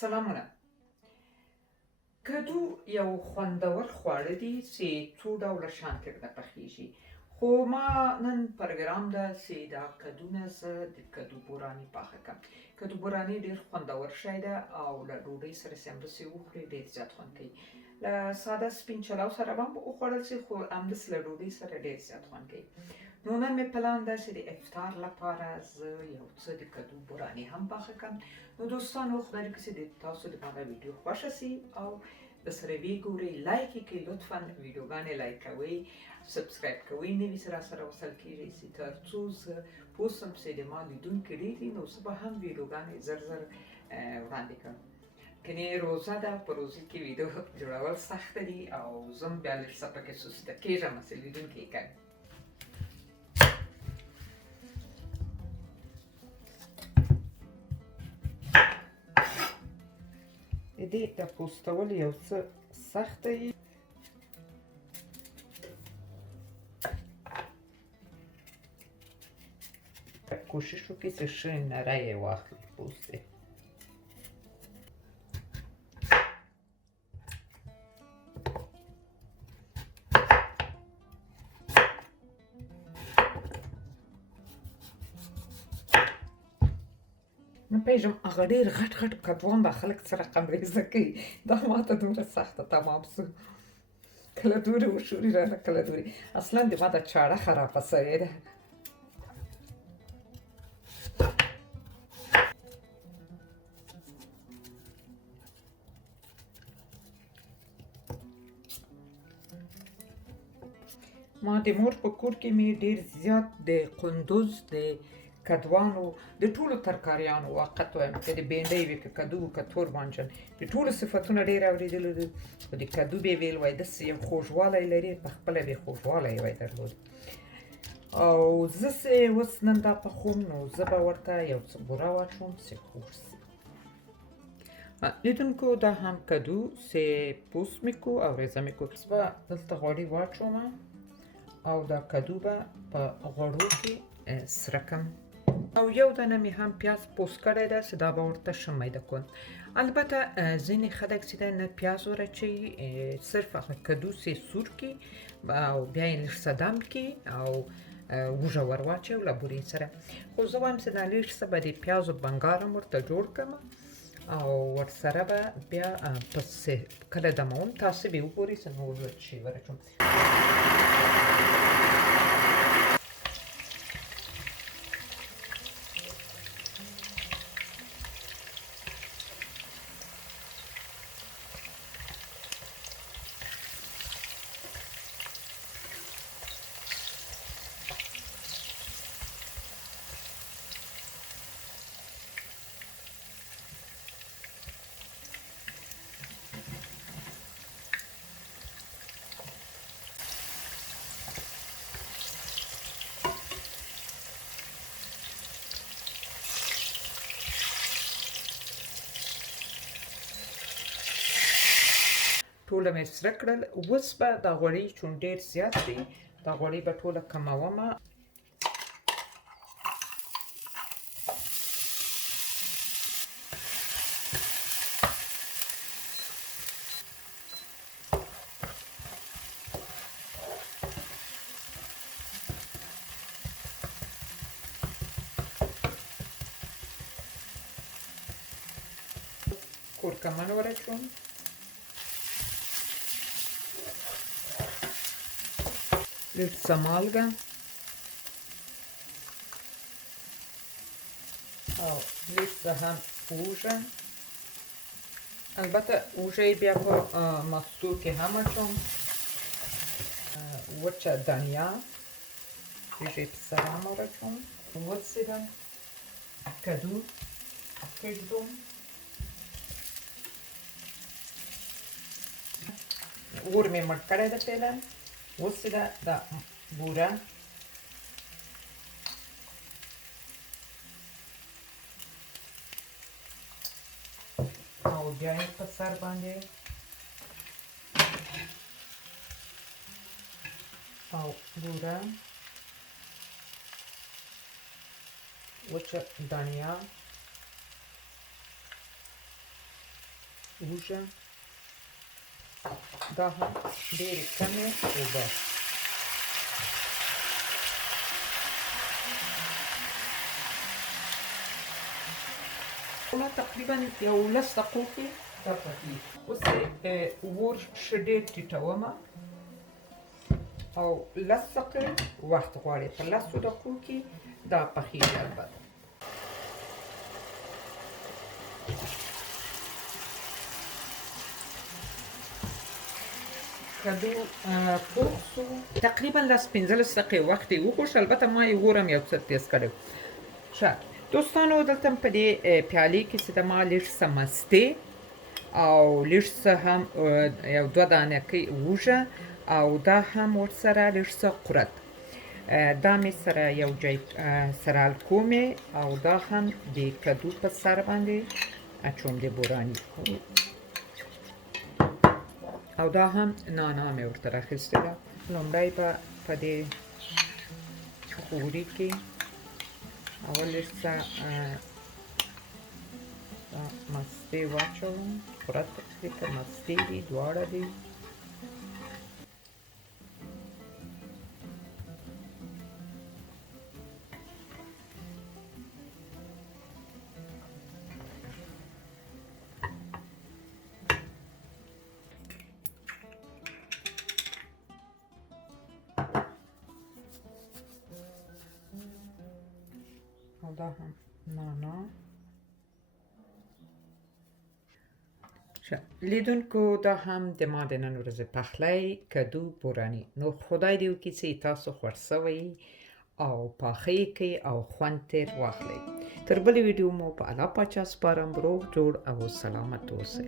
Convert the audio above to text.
سلامونه. کدو یو خوندور خواړه دي چې څو ډوله شانتې ورته پخیږي. خو ما نن پروګرام ده چې دا کدو نه زه د کدو بوراني پاخه کړم. کدو بوراني ډېر خوندور شی ده او له ډوډۍ سره سمدستي وخورې ډېر زیات خوند کوي. له ساده سپین چلو سره به هم وخوړل شي خو همداسې له ډوډۍ سره ډېر زیات خوند کوي. نو نن مې پلان ده چې د افطار لپاره زه یو څه د کدو بوراني هم پاخه کړم. نو دوستانو خدای وکړي چې د تاسو دپاره ویډیو خوښه سي او درسره وګورئ، لایک یې کړئ، لطفا ویډیوګانې لایک کوئ، سبسکرایب کوئ، نوي چې راسره وصل کیږئ چې تر څو زه پوه سم چې د ما لیدونکي ډېر دي نو زه به هم ویډیوګانې زر وړاندې کړم. کنې روزه ده، په روزه کې ویډیو جوړول سخته دي او زه هم بیا لږ څه پکې سسته کېږم چې لیدونکي یې کوي. د دې د پوستول یو څه سخته وي. کوشش وکړئ چې ښه نری یې واخلئ پوست یې. نه پوهېږم هغه ډېر غټ غټ کدوان دا خلک څه رقم ریزه کوي. دا ماته دومره سخته تمام سو. کله دورې وشوري رانه کله دورې. اصلا د ما دا چاړه خرابه سوې ده. ما د مور په کور کې مې ډېر زیات د قندوز د کدوانو د ټولو ترکاریانو واقعیت وایم که د بېنډۍ وي که کدو که تور بانجان د ټولو صفتونه ډېر اورېدلي دي خو د کدو بې ویل وای داسې یو خوږوالی لري په خپله بې خوږوالی یې وای درلود او زه چې اوس نن دا پخوم نو زه به ورته یو څه بوره واچوم چې خوږ سي. لیدونکو دا هم کدو چې پوست مې کو او ریزه مې کو به دلته غوړي واچوم او دا کدو به په غوړو کې سره کړم او یو دانه مې هم پیاز پوست کړی ده چې دا به ورته ښه میده کړم. البته ځینې خلک چې ده نه پیاز ورچوي، صرف هغه کدو چې سور کړي او بیا یې لږ څه دم کړي او وږه ور واچوي له بورې سره. خو زه وایم چې دا لږ څه به د پیازو بنګار هم ورته جوړ کړم او ورسره به بیا پسې کله دموم. تاسو به وګورئ چې نور شی ورچوم. ټوله مې سره کړل. اوس به دا غوړي چون ډېر زیات دي دا غوړي به ټوله کمومه. کورکمن ورچوم، لږ څه مالګه او لږ څه هم هوږه. البته هوږه یې بیا په مستو کې هم اچوم. وچه دانیا لږ یې په سره هم ورچوم. وڅېږم کدو کېږدم. اور مې مړ کړی ده فعلا. اوس چې ده دا بوره او بیا یې په سر باندې او بوره وچه دانیا وږه دا هم ډېرې کمې اوبه تقریبا یو 10 دقیقو کې دا پخېږي. اوس اور ښه ډېر ټیټومه او 10 دقیقې وخت غواړي. په 10 دقیقو کې دا پخېږي. البته کدو پوخ شو تقریبا 10-15 دقیقې وخت یې وخوښ. البته ما یې اور هم یو څه تیز کړی. ښه دوستانو دلته په دې پیالې کې چې د ما لږ څه مستې او لږ څه هم یو 2 دانې وږه او دا هم ورسره لږ څه قورت دا مې سره یو ځای سره الکومې او دا هم د کدو په سر باندې اچوم د بوراني او دا هم نانا مې ورته راخیستې ده. لومړی به په دې غوري کې اول لږ څه مستې واچوم. قورت پکې که مستې دي دواړه دي. او دا هم نانا. لیدونکو دا هم د ما د نن ورځې پخلی کدو بوراني. نو خدای دې وکړي چې تاسو خوښ شوی او پاخه یې کړئ او خوند ترې واخلئ. تر بلې ویډیو مو په الله پاچا سپارم. روغ جوړ او سلامت اوسئ.